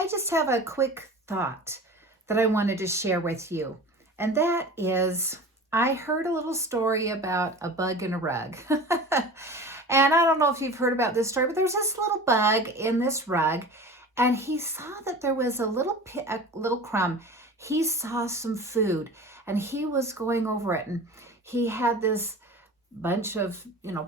I just have a quick thought that I wanted to share with you. And that is, I heard a little story about a bug in a rug. And I don't know if you've heard about this story, but there's this little bug in this rug, and he saw that there was a little crumb. He saw some food, and he was going over it, and he had this bunch of,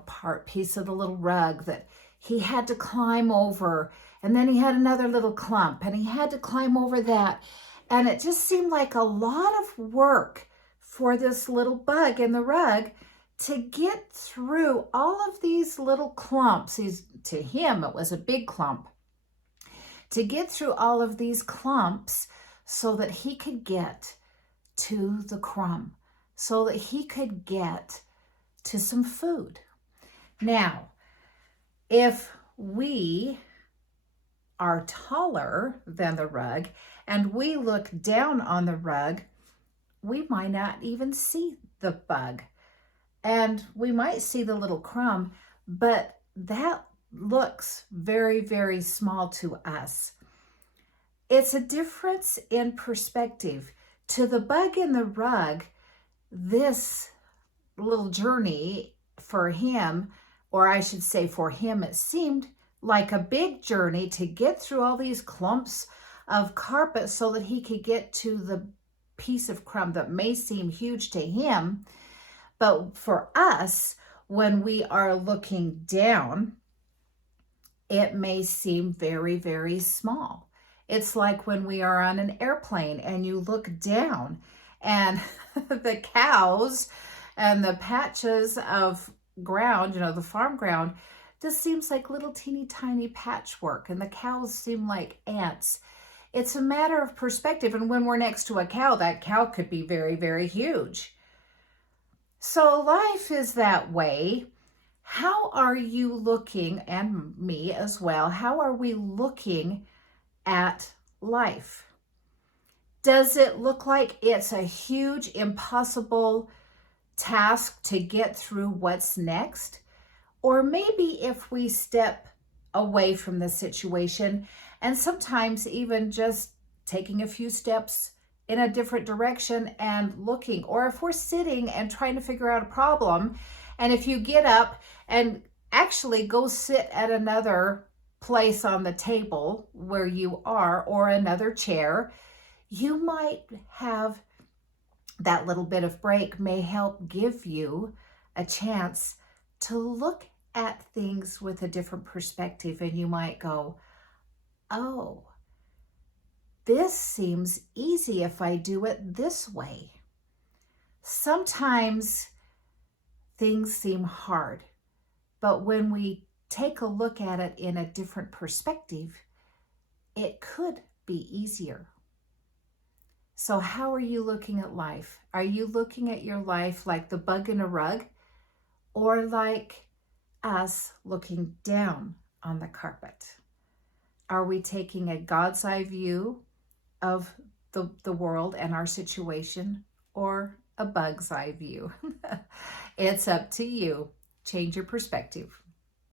part piece of the little rug that he had to climb over. And then he had another little clump and he had to climb over that. And it just seemed like a lot of work for this little bug in the rug to get through all of these little clumps. To him, it was a big clump. To get through all of these clumps so that he could get to the crumb, so that he could get to some food. Now, if we are taller than the rug and we look down on the rug, we might not even see the bug. And we might see the little crumb, but that looks very, very small to us. It's a difference in perspective. To the bug in the rug, this little journey for him, or I should say for him, it seemed like a big journey to get through all these clumps of carpet so that he could get to the piece of crumb that may seem huge to him. But for us, when we are looking down, it may seem very, very small. It's like when we are on an airplane and you look down and the cows and the patches of ground, the farm ground, just seems like little teeny tiny patchwork, and the cows seem like ants. It's a matter of perspective, and when we're next to a cow, that cow could be very, very huge. So life is that way. How are you looking, and me as well, how are we looking at life? Does it look like it's a huge, impossible task to get through what's next? Or maybe if we step away from the situation and sometimes even just taking a few steps in a different direction and looking, or if we're sitting and trying to figure out a problem, and if you get up and actually go sit at another place on the table where you are, or another chair, you might have that little bit of break may help give you a chance to look at things with a different perspective. And you might go, oh, this seems easy if I do it this way. Sometimes things seem hard, but when we take a look at it in a different perspective, it could be easier. So how are you looking at life? Are you looking at your life like the bug in a rug, or like us looking down on the carpet? Are we taking a God's eye view of the world and our situation, or a bug's eye view? It's up to you. Change your perspective.